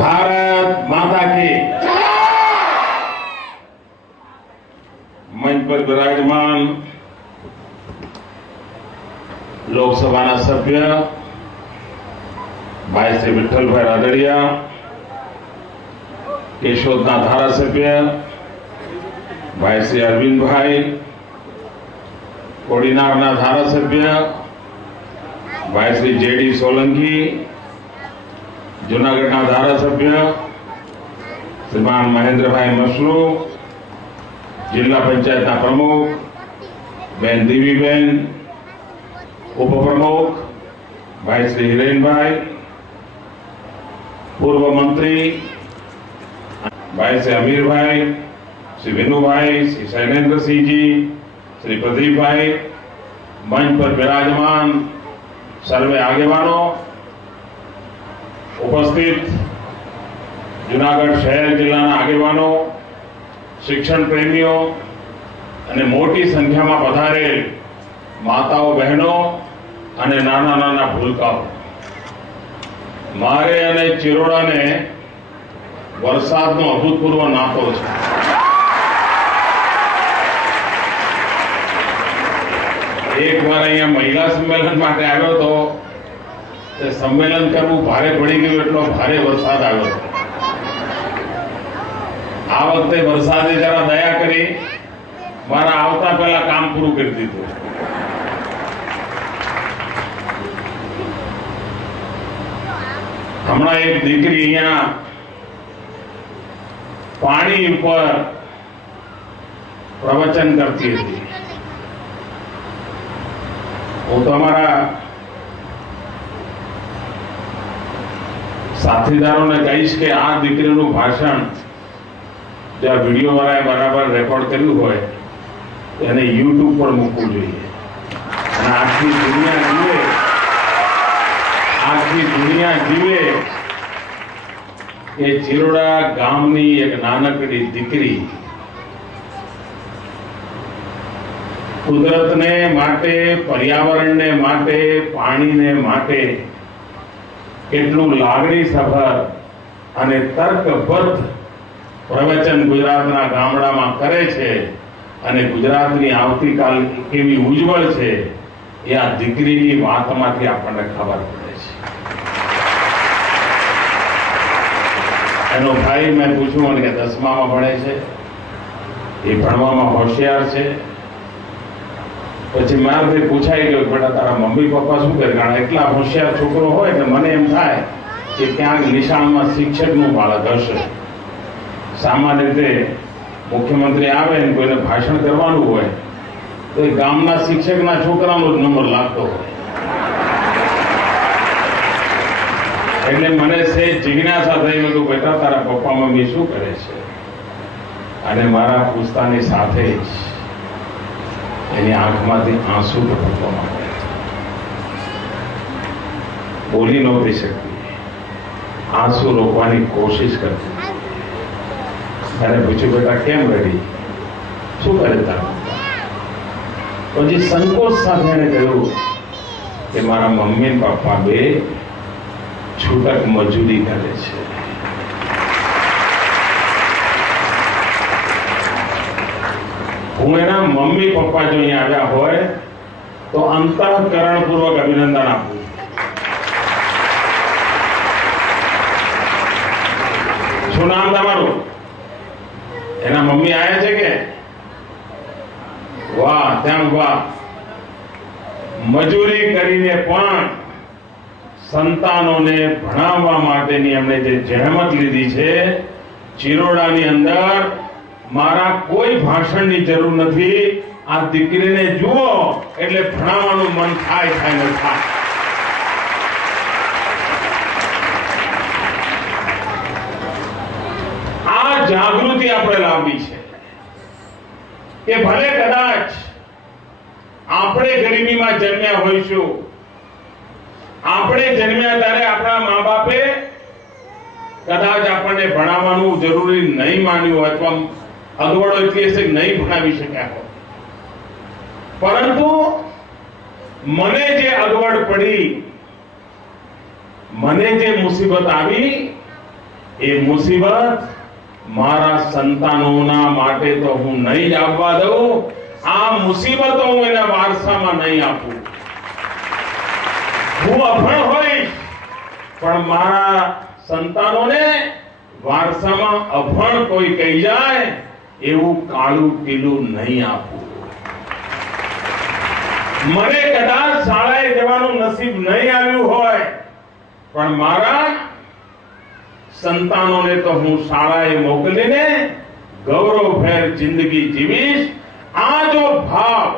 भारत माता की मंच पर विराजमान લોકસભાના સભ્ય ભાઈ શ્રી વિઠ્ઠલભાઈ રાદડિયા, કેશોદના ધારાસભ્ય ભાઈ શ્રી અરવિંદભાઈ, કોડીનારના ધારાસભ્ય ભાઈ શ્રી જેડી સોલંકી, જૂનાગઢના ધારાસભ્ય શ્રીમાન મહેન્દ્રભાઈ મસલુ, જિલ્લા પંચાયતના પ્રમુખ બેન દેવીબેન, उपप्रमुख भाई श्री हिरेनभाई, पूर्व मंत्री भाई श्री अमीर भाई, श्री विनू भाई, श्री शैलेन्द्र सिंह जी, श्री प्रदीप भाई, मंच पर विराजमान सर्वे आगेवानों, उपस्थित जूनागढ़ शहर जिला आगेवानों, शिक्षण प्रेमियों અને મોટી સંખ્યામાં પધારેલ માતાઓ બહેનો અને નાના નાના ભૂલકાઓ, મારે અને ચિરોડાને વરસાદનો અભૂતપૂર્વ નાતો છે. એકવાર અહીંયા મહિલા સંમેલન માટે આવ્યો હતો, તે સંમેલન કરવું ભારે પડી ગયું, એટલો ભારે વરસાદ આવ્યો હતો. આ વખતે વરસાદે જરા દયા કરી મારા આવતા પહેલા કામ પૂરું કરી દીધું. હમણાં એક દીકરી અહીંયા પાણી ઉપર પ્રવચન કરતી હતી. હું તો અમારા સાથીદારોને કહીશ કે આ દીકરીનું ભાષણ જે આ વિડીયો વાળાએ બરાબર રેકોર્ડ કર્યું હોય એને યુટ્યુબ પર મૂકવું જોઈએ અને આખી દુનિયા જીવે કે ચિરોડા ગામની એક નાનકડી દીકરી કુદરતને માટે, પર્યાવરણને માટે, પાણીને માટે કેટલું લાગણીસભર અને તર્કબદ્ધ પ્રવચન ગુજરાતના ગામડામાં કરે છે અને ગુજરાતની આવતીકાલ કેવી ઉજ્જવળ છે એ આ દીકરીની વાતમાંથી આપણને ખબર પડે છે. એનો ભાઈ મેં પૂછ્યું મને કે 10મામાં ભણે છે, એ ભણવામાં હોશિયાર છે. પછી મારાથી પૂછાઈ ગયું બેટા તારા મમ્મી પપ્પા શું કરે, કારણ એટલા હોશિયાર છોકરો હોય એટલે મને એમ થાય કે ક્યાંક નિશાળમાં શિક્ષકનું બાળક હશે. સામાન્ય રીતે મુખ્યમંત્રી આવે ને કોઈને ભાષણ કરવાનું હોય તો એ ગામના શિક્ષકના છોકરાનો જ નંબર લાગતો હોય. એટલે મને સે જિજ્ઞાસા થઈ ગયું બેટા તારા પપ્પા મમ્મી શું કરે છે, અને મારા પૂછતાની સાથે જ એની આંખમાંથી આંસુ ટપકવા માંડ્યા. બોલી નહોતી શકતી, આંસુ રોકવાની કોશિશ કરતી. ત્યારે પૂછ્યું બેટા કેમ રડી, શું કરે તારા? પછી સંકોચ સાથે એને કહ્યું કે મારા મમ્મી પપ્પા બે છૂટક મજૂરી કરે છે. હું એના મમ્મી પપ્પા જો અહીંયા આવ્યા હોય તો અંતઃકરણપૂર્વક અભિનંદન આપું. શું નામ તમારું? એના મમ્મી આયા છે કે? વાહ, ત્યાં વાહ. મજૂરી કરીને પણ સંતાનોને ભણાવવા માટેની એમણે જે જહેમત લીધી છે, ચિરોડાની અંદર મારા કોઈ ભાષણની જરૂર નથી. આ દીકરીને જુઓ એટલે ભણાવવાનું મન થાય ને થાય. આ જાગૃતિ આપણે લાવવી છે કે ભલે કદાચ આપણે ગરીબીમાં જન્મ્યા હોઈશું, આપણે જન્મ્યા ત્યારે આપણા મા બાપે કદાચ આપણને ભણાવવાનું જરૂરી નહીં માન્યું હોય અથવા અગવડો એટલી હશે કે નહીં ભણાવી શક્યા હોય, પરંતુ મને જે અગવડ પડી મને જે મુસીબત આવી એ મુસીબત મારા સંતાનોના માટે તો હું નહીં જ આપવા દઉં, આ મુસીબતો હું એના વારસામાં નહીં આપું. હું અભણ હોઈશ પણ મારા સંતાનોને વારસામાં અભણ કોઈ કહી જાય એવું કાળું ટીલું નહીં આપવું. મને કદાચ શાળાએ જવાનું નસીબ નહીં આવ્યું હોય પણ મારા સંતાનોને તો હું શાળાએ મોકલીને ગૌરવભેર જિંદગી જીવીશ. આ જો ભાવ,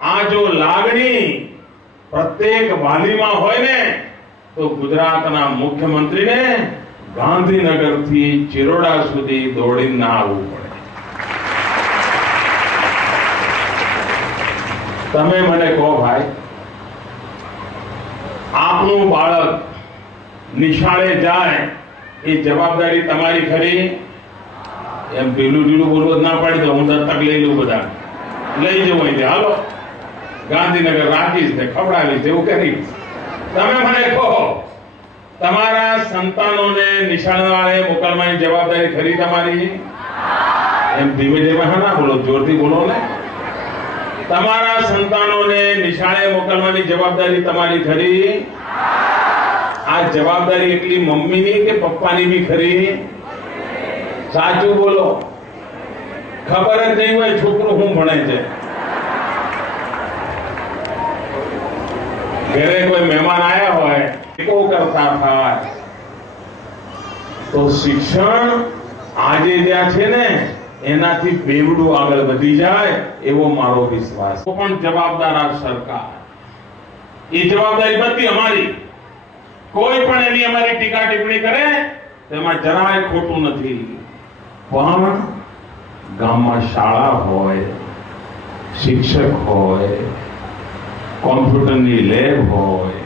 આ જો લાગણી પ્રત્યેક વાલીમાં હોય ને તો ગુજરાતના મુખ્યમંત્રીને ગાંધીનગરથી ચિરોડા સુધી દોડીને ના આવવું પડે. તમે મને કહો ભાઈ, આપનું બાળક નિશાળે જાય એ જવાબદારી તમારી ખરી? એમ ઢીલું ઢીલું બોલવું ના પાડી દો, હું દત્તક લઈ લઉં, બધા લઈ જવું અહીંથી, હાલો ગાંધીનગર રાખીશ ને ખવડાવીશ, એવું કરીશ. તમે મને કહો, તમારા સંતાનોને નિશાળે મોકલવાની જવાબદારી ખરી તમારી? એમ ધીમે ધીમે હા ના બોલો, જોરથી બોલો ને. તમારા સંતાનોને નિશાળે મોકલવાની જવાબદારી તમારી ખરી? આ જવાબદારી એટલી મમ્મીની કે પપ્પાની બી ખરી? સાચું બોલો. ખબર જ નહીં હોય છોકરું શું ભણે છે. ઘરે કોઈ મહેમાન આયા હોય ટેકો કરતા થાય તો શિક્ષણ આજે જ્યાં છે ને એનાથી બેવડું આગળ વધી જાય એવો મારો વિશ્વાસ. પણ જવાબદાર આ સરકાર, એ જવાબદારી બધી અમારી. કોઈ પણ એની અમારી ટીકા ટિપ્પણી કરે તેમાં જરાય ખોટું નથી. પણ ગામમાં શાળા હોય, શિક્ષક હોય, કોમ્પ્યુટરની લેબ હોય,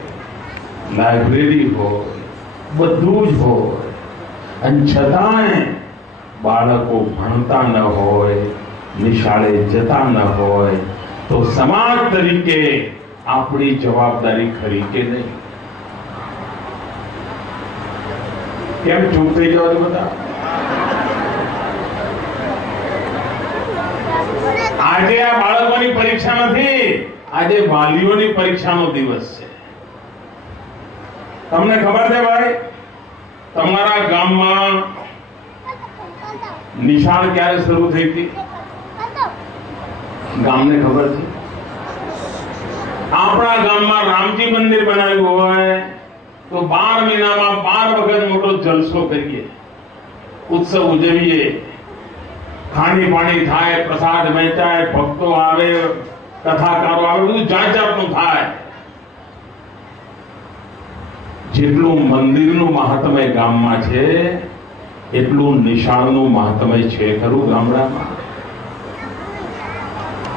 લાઇબ્રેરી હોય, બધું જ હોય, અને છતાંય બાળકો ભણતા ન હોય, નિશાળે જતા ન હોય તો સમાજ તરીકે આપણી જવાબદારી ખરી કે નહીં? કેમ ચૂપ થઈ જવા બધા? આજે આ બાળકોની પરીક્ષા નથી, આજે વાલીઓની પરીક્ષાનો દિવસ છે. તમને ખબર છે ભાઈ, તમારા ગામમાં નિશાળ ક્યારે શરૂ થઈ હતી? ગામને ખબર છે? આપણા ગામમાં રામજી મંદિર બનાવ્યું હોય તો 12 મહિનામાં 12 વખત મોટો જલસો કરીએ, ઉત્સવ ઉજવીએ, ખાણી પાણી થાય, પ્રસાદ વહેંચાય, ભક્તો આવે, કથાકારો આવે, બધું જાત જાતનું થાય. જેટલું મંદિરનું મહાત્મય ગામમાં છે એટલું નિશાળનું મહાત્મય છે ખરું ગામડામાં?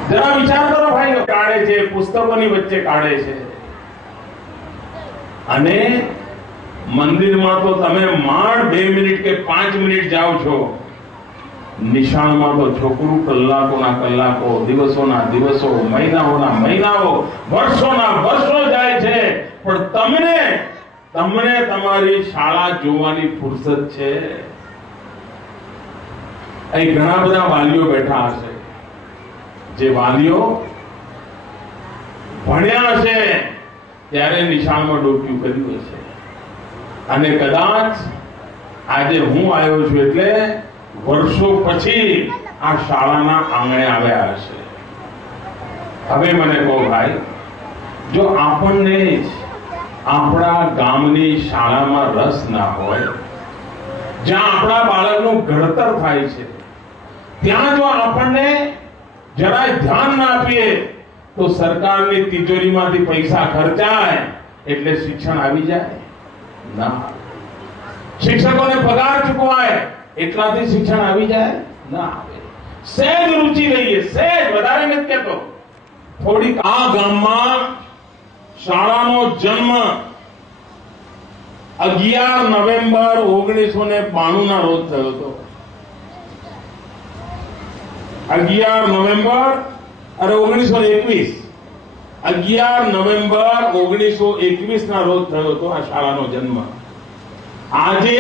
જરા વિચાર કરો ભાઈ. કાઢે છે, પુસ્તકોની વચ્ચે કાઢે છે, અને મંદિરમાં તો તમે માંડ 2 મિનિટ કે 5 મિનિટ જાઓ છો, નિશાળમાં તો છોકરું કલાકોના કલાકો, દિવસોના દિવસો, મહિનાઓના મહિનાઓ, વર્ષોના વર્ષો જાય છે. પણ તમને તમારી શાળા જોવાની ફુરસત છે? અહીં ઘણા બધા વાલીઓ બેઠા હશે, જે વાલીઓ ભણ્યા હશે ત્યારે નિશાળમાં ડોક્યું કર્યું હશે, અને કદાચ આજે હું આવ્યો છું એટલે વર્ષો પછી આ શાળાના આંગણે આવ્યા હશે. હવે મને કહો ભાઈ, જો આપણને જ આપણા ગામની શાળામાં રસ ના હોય, જ્યાં આપણા બાળકનું ઘડતર થાય છે, ત્યાં જો આપણને જરાય ધ્યાન ના આપીએ તો સરકારની તિજોરીમાંથી પૈસા ખર્ચાય એટલે શિક્ષણ આવી જાય ના? શિક્ષકોને પગાર ચૂકવાય એટલાથી શિક્ષણ આવી જાય ના આવે. સહેજ રુચિ લઈએ, સહેજ, વધારે નથી કહેતો, થોડીક. આ ગામમાં શાળાનો જન્મ 11 નવેમ્બર 1992 ના રોજ થયો હતો. 11 નવેમ્બર 1921 11 નવેમ્બર 1921 ના રોજ થયો હતો આ શાળાનો જન્મ. આજે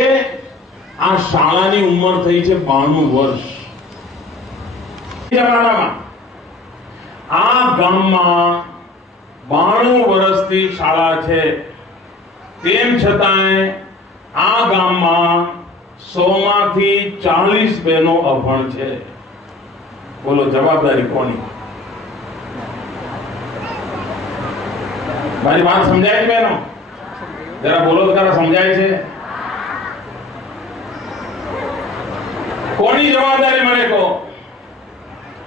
આ શાળાની ઉંમર થઈ છે 92 વર્ષ. જમાનામાં આ ગામમાં 92 વર્ષથી શાળા છે. તેમ છતાંય આ ગામમાં 100 માંથી 40 બહેનો અભણ છે. બોલો જવાબદારી કોની? મારી વાત સમજાય છે બહેનો? જરા બોલો તો ખરા, સમજાય છે? કોની જવાબદારી મને કહો?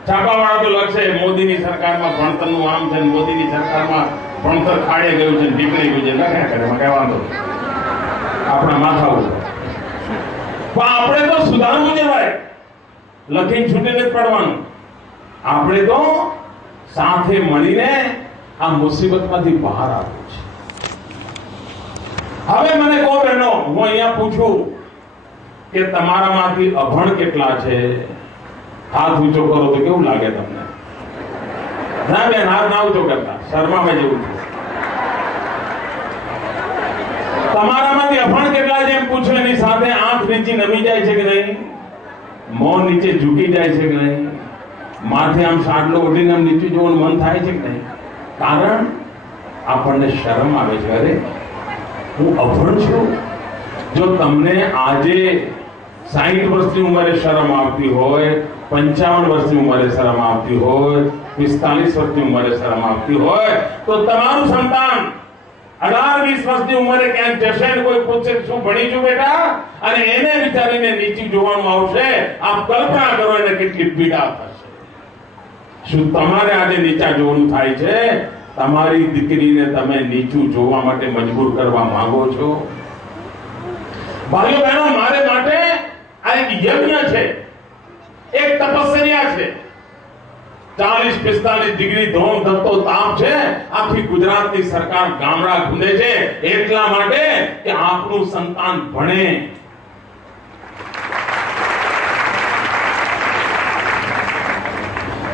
છાપાવાળા તો લખશે મોદીની સરકારમાં ભણતરનું આમ છે, મોદીની સરકારમાં ભણતર ખાડે ગયું છે, નીકળી ગયું છે. લખ્યા કરે, કઈ વાંધો નહીં, આપણા માથા ઉપર. પણ આપણે તો સુધારવું છે ભાઈ, લખીને છૂટીને જ પડવાનું. આપણે તો સાથે મળીને આ મુસીબતમાંથી બહાર આવવું છે. હવે મને કહો બહેનો, હું અહીંયા પૂછું કે તમારામાંથી અભણ કેટલા છે? હાથ ઊંચો કરો તો કેવું લાગે તમને? ના બેન, હાથ ના ઊંચો કરતા, શર્મામાં જેવું છે. તમારામાંથી અભણ કેટલા છે એમ પૂછો. એની સાથે આંખ નીચે નમી જાય છે કે નહીં? મોં નીચે ઝૂકી જાય છે કે નહીં? માથે આમ સાડલો ઓઢીને આમ નીચે જોવાનું મન થાય છે કે નહીં? કારણ આપણને શરમ આવે છે. અરે હું અભણ છું. જો તમને આજે 60 વર્ષની ઉંમરે શરમ આવતી હોય, 55 વર્ષની ઉંમરે શરમ આવતી હોય, 45 વર્ષની ઉંમરે શરમ આવતી હોય, તો તમારું સંતાન 18-20 વર્ષની ઉંમરે ક્યાંક જશે ને કોઈ પૂછશે શું ભણી છું બેટા, અને એને વિચારીને નીચું જોવાનું આવશે. આપ કલ્પના કરો એને કેટલી પીડા થશે. શું તમારે આજે નીચા જોવાનું થાય છે? તમારી દીકરીને તમે નીચું જોવા માટે મજબૂર કરવા માંગો છો? ભાઈઓ બહેનો, મારે માટે આ એક યજ્ઞ છે, એક તપસ્યા છે. 40-45 ડિગ્રી ધોમ ધકતો તાપ છે. આખી ગુજરાતની સરકાર ગામડા ખૂંદે છે એટલા માટે કે આપણું સંતાન ભણે.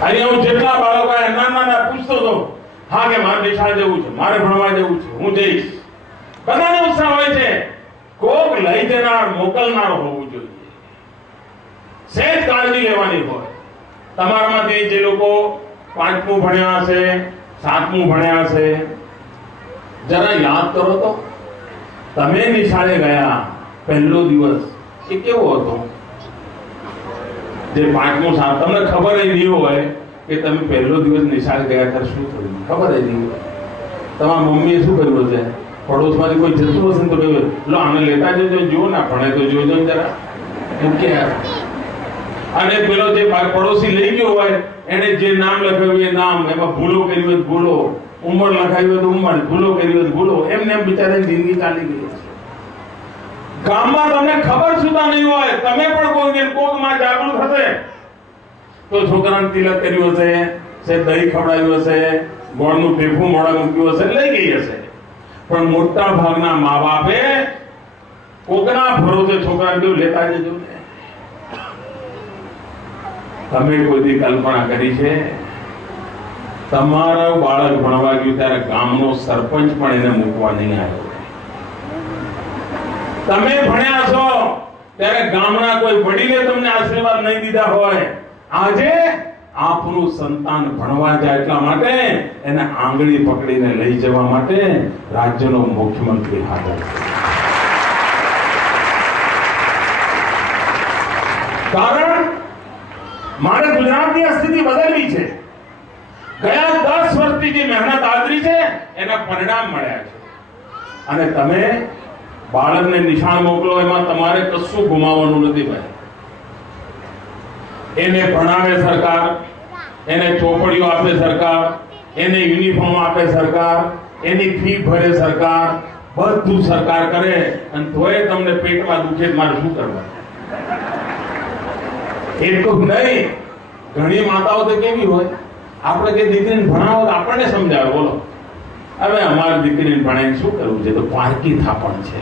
અહીંયા હું જેટલા બાળકો નાના પૂછતો હતો, હા કે મારે નિશાળ જવું છે, મારે ભણવા જવું છે, હું જઈશ. બધાને ઉત્સાહ હોય છે. કોક લઈ જનાર, મોકલનાર હોવું જોઈએ. સહેજ કાળજી લેવાની હોય. તમારામાંથી જે લોકો 5મું ભણ્યા હશે, 7મું ભણ્યા હશે, જરા યાદ કરો તો તમે નિશાળે ગયા પહેલો દિવસ એ કેવો હતો? જે 5મું 7, તમને ખબર નહીં હોય કે તમે પહેલો દિવસ નિશાળે ગયા ત્યારે શું થયું, ખબર નહીં હોય. તમારા મમ્મીએ શું કર્યું છે? પડોશમાંથી કોઈ જતું હશે ને તો લો આને લેતા જજો, જુઓ ના ભણે તો જોજો જરા, મૂક્યા. અને પેલો જે પડોશી લઈ ગયો હોય એને જે નામ લખાવ્યું એ નામ, એમાં ભૂલો કરી હોય ભૂલો, ઉંમર લખાવી હોય તો ઉંમર, ભૂલો કરી હોય ભૂલો, એમને એમ બિચારાની જિંદગી ચાલી ગઈ. ગામમાં તમને ખબર સુધા નહીં હોય. તમે પણ કોઈ દિન કોકમાં જાગૃત હશે તો છોકરાને તિલક કર્યું હશે, દહીં ખવડાવ્યું હશે, ગોળનું ભેફું મોડા મૂક્યું હશે, લઈ ગઈ હશે. પણ મોટા ભાગના મા બાપે કોકના ભરોસે છોકરાને કેવું લેતા જજો. તમે કોઈ કલ્પના કરી છે? તમારું બાળક ભણવા ગયું ત્યારે ગામનો સરપંચ પણ એને મૂકવા નહીં આવ્યો. તમે ભણ્યા છો ત્યારે ગામના કોઈ વડીલે તમને આશીર્વાદ નહીં દીધા હોય. આજે આપનું સંતાન ભણવા જાય એટલા માટે એને આંગળી પકડીને લઈ જવા માટે રાજ્યનો મુખ્યમંત્રી હાજર છે. કારણ મારે ગુજરાતની આ સ્થિતિ બદલવી છે. ગયા 10 વર્ષથી જે મહેનત આદરી છે એના પરિણામ મળ્યા છે. અને તમે બાળકને નિશાળ મોકલો, એમાં તમારે કશું ગુમાવવાનું નથી ભાઈ. એને ભણાવે સરકાર, એને ચોપડીઓ આપે સરકાર, એને યુનિફોર્મ આપે સરકાર, એની ફી ભરે સરકાર, બધું સરકાર કરે, અને તોય તમને પેટમાં દુખે મારે શું કરવા? એટલું નહીં, ઘણી માતાઓ તો કેવી હોય, આપણે કે દીકરીને ભણાવો તો આપણને સમજાવે. બોલો હવે અમારી દીકરીને ભણાવીને શું કરવું છે? તો પારકી થાપણ છે.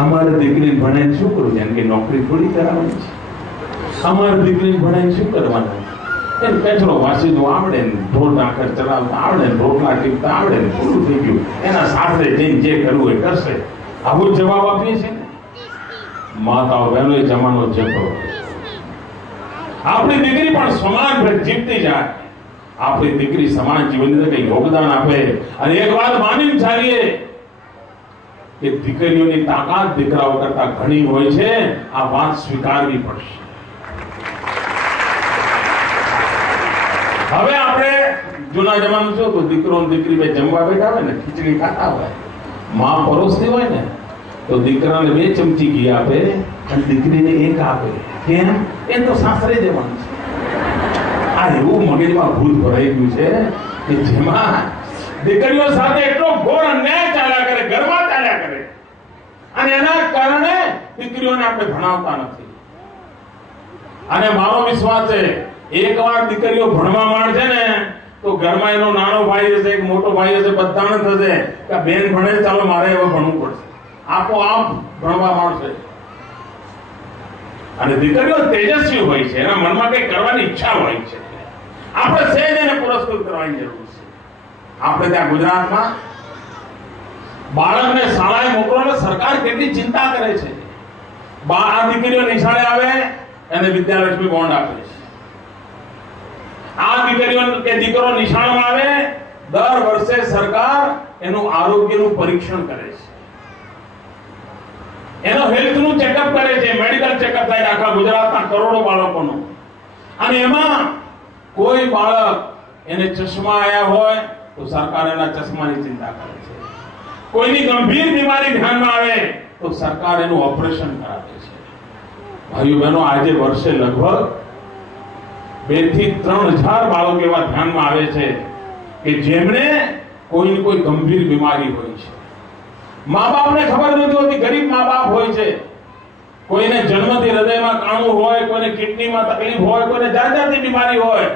અમારે દીકરીને ભણાવીને શું કરવું છે? એમ કે નોકરી થોડી કરાવવાની છે. અમારી દીકરીને ભણાવીને શું કરવાનું? એને કચરો વાસીનું આવડે ને ઢોર ઢાંકર ચલાવતા આવડે ને રોટલા ટીપતા આવડે ને પૂરું થઈ ગયું. એના સાથે જઈને જે કરવું એ કરશે. આવો જ જવાબ આપીએ છીએ ને માતાઓ બહેનો. એ જમાનો જતો. આપણી દીકરી પણ સમાન જીવતી જાય. આપણી દીકરી સમાન જીવનને કઈ યોગદાન આપે. અને એક વાત માનીને ચાલીએ કે દીકરીઓની તાકાત દીકરાઓ કરતા ઘણી હોય છે. આ વાત સ્વીકારવી પડશે. હવે આપણે જૂના જમાનું શું તો દીકરો અને દીકરી બે જમવા બેઠા હોય ને ખીચડી ખાતા હોય, માં પરોસતી હોય ને તો દીકરાને 2 ચમચી ઘી આપે અને દીકરીને 1 આપે. કેમ? એ તો સાસરે જવાનું છે. આ એવું મગજમાં ભૂત ભરાઈ ગયું છે કે જેમાં દીકરીઓ સાથે એટલો ઘોર અન્યાય ચાલ્યા કરે, ઘરમાં ચાલ્યા કરે, અને એના કારણે દીકરીઓને આપણે ભણાવતા નથી. અને મારો વિશ્વાસ છે એકવાર દીકરીઓ ભણવા માંડશે ને તો ઘરમાં એનો નાનો ભાઈ હશે, એક મોટો ભાઈ હશે, બધાને થશે કે બેન ભણે ચાલો મારે હવે ભણવું પડશે. આપોઆપ ભણવા માંડશે. અને દીકરીઓ તેજસ્વી હોય છે, એના મનમાં કઈ કરવાની ઈચ્છા હોય છે. આપણે સહેજ એને પુરસ્કૃત કરવાની જરૂર છે. આપણે ત્યાં ગુજરાતમાં બાળકને શાળાએ મોકલવાનો સરકાર કેટલી ચિંતા કરે છે. આ દીકરીઓ નિશાળે આવે એને વિદ્યાલક્ષ્મી બોન્ડ આપે છે. આ દીકરીઓ કે દીકરો નિશાળમાં આવે દર વર્ષે સરકાર એનું આરોગ્યનું પરીક્ષણ કરે છે, એનો હેલ્થનું ચેકઅપ કરે છે. મેડિકલ ચેકઅપ થાય આખા ગુજરાતના કરોડો બાળકોનું. અને એમાં કોઈ બાળક એને ચશ્મા આવ્યા હોય તો સરકાર એના ચશ્માની ચિંતા કરે છે. કોઈની ગંભીર બીમારી ધ્યાનમાં આવે તો સરકાર એનું ઓપરેશન કરાવે છે. ભાઈઓ બહેનો, આજે વર્ષે લગભગ 2 થી 3000 બાળકો એવા ધ્યાનમાં આવે છે કે જેમને કોઈની કોઈ ગંભીર બીમારી હોય છે. મા બાપને ખબર નથી હોતી. ગરીબ મા બાપ હોય છે. કોઈને જન્મથી હૃદયમાં કાણું હોય, કોઈને કિડનીમાં તકલીફ હોય, કોઈને જાત જાતની બીમારી હોય.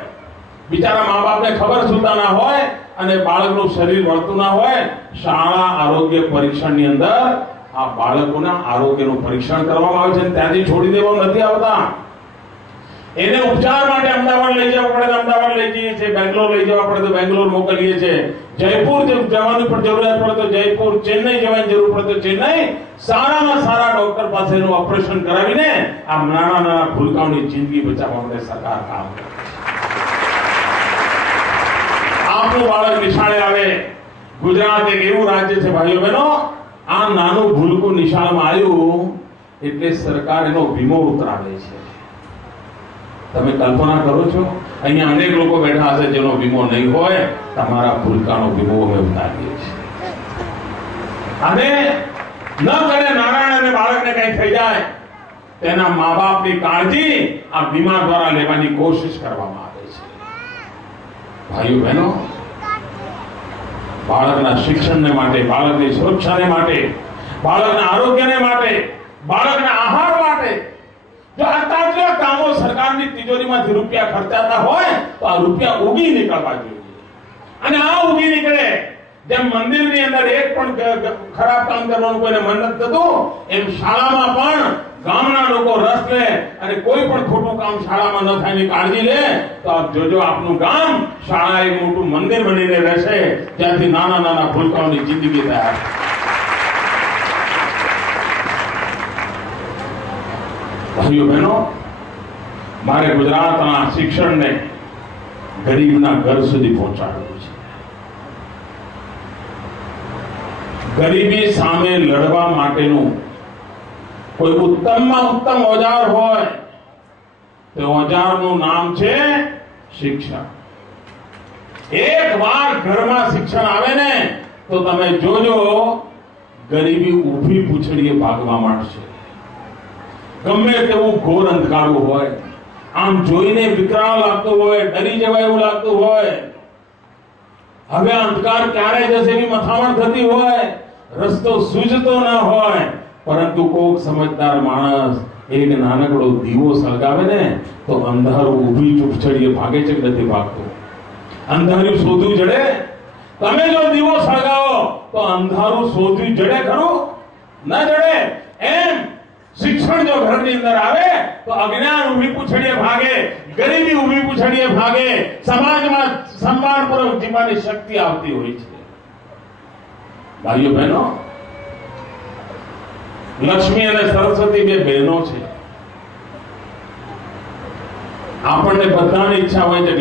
બિચારા મા બાપને ખબર સુદ્ધા ના હોય અને બાળકનું શરીર વળતું ના હોય. શાળા આરોગ્ય પરીક્ષણની અંદર આ બાળકોના આરોગ્યનું પરીક્ષણ કરવામાં આવે છે. ત્યાંથી છોડી દેવા નથી આવતા. એને ઉપચાર માટે અમદાવાદ લઈ જવા પડે તો અમદાવાદ લઈ જઈએ છીએ, બેંગ્લોર લઈ જવા પડે તો બેંગ્લોર મોકલીએ છીએ, જયપુર જવાની પણ જરૂરિયાત પડે તો જયપુર, ચેન્નઈ જવાની જરૂર પડે તો ચેન્નઈ. સારામાં સારા ડોક્ટર પાસે એનું ઓપરેશન કરાવીને આ નાના નાના ભૂલકાઓની જિંદગી બચાવવા માટે સરકાર કામ કરે છે. આપણું બાળક નિશાળે આવે. ગુજરાત એક એવું રાજ્ય છે ભાઈઓ બહેનો, આ નાનું ભૂલકું નિશાળમાં આવ્યું એટલે સરકાર એનો વીમો ઉતરાવે છે. તમે કલ્પના કરો છો? અહીંયા અનેક લોકો બેઠા હશે જેનો વીમો નહીં હોય. તમારા ભૂલકાનો વીમો અમે ઉતારીએ છીએ. અને ન કરે નારાયણ અને બાળકને કઈ થઈ જાય તેના મા બાપની કાળજી આ વીમા દ્વારા લેવાની કોશિશ કરવામાં આવે છે. ભાઈઓ બહેનો, બાળકના શિક્ષણને માટે, બાળકની સુરક્ષાને માટે, બાળકના આરોગ્યને માટે, બાળકના આહાર માટે જો આટલા કામો સરકારની તિજોરીમાંથી રૂપિયા ખર્ચાતા હોય તો આ રૂપિયા ઉગી નીકળવા જોઈએ. અને આ ઉગી નીકળે જેમ મંદિરની અંદર એક પણ ખરાબ કામ કરવાનું કોઈને મન નથી થતું, એમ શાળામાં પણ ગામના લોકો રસ લે અને કોઈ પણ ખોટું કામ શાળામાં ન થાય એની કાળજી લે તો આપ જોજો આપનું ગામ શાળા એક મોટું મંદિર બનીને રહેશે જ્યાંથી નાના નાના ભૂલકાઓની જિંદગી તૈયાર. ભાઈઓ બહેનો, મારે ગુજરાતના શિક્ષણને ગરીબના ઘર સુધી પહોંચાડવું છે. ગરીબી સામે લડવા માટેનું કોઈ ઉત્તમમાં ઉત્તમ ઓજાર હોય તો ઓજારનું નામ છે શિક્ષણ. એક વાર ઘરમાં શિક્ષણ આવે ને તો તમે જોજો ગરીબી ઊભી પૂંછડીએ ભાગવા માંડશે. ગમે તેવું ઘોર અંધકારું હોય, આમ જોઈને વિકરાળ લાગતું હોય, ડરી જવાય એવું લાગતું હોય, હવે અંધકાર ક્યારે જશે એવી મથામણ થતી હોય, રસ્તો સૂઝતો ન હોય, પરંતુ કોક સમજદાર માણસ એક નાનકડો દીવો સળગાવે ને તો અંધારું ઊભી ચૂપછડીએ ભાગે છે કે નથી ભાગતું? અંધારું શોધવું જડે. તમે જો દીવો સળગાવો તો અંધારું શોધવું જડે ખરું? ન જડે. એમ શિક્ષણ જો ઘરની અંદર આવે તો અજ્ઞાન ઊભી પૂછડીએ ભાગે, ગરીબી ઊભી પૂછડીએ ભાગે, સમાજમાં સન્માનપૂર્વક જીવવાની શક્તિ આવતી હોય છે. ભાઈઓ બહેનો, લક્ષ્મી અને સરસ્વતી બે બહેનો છે. આપણને બધાની ઈચ્છા હોય છે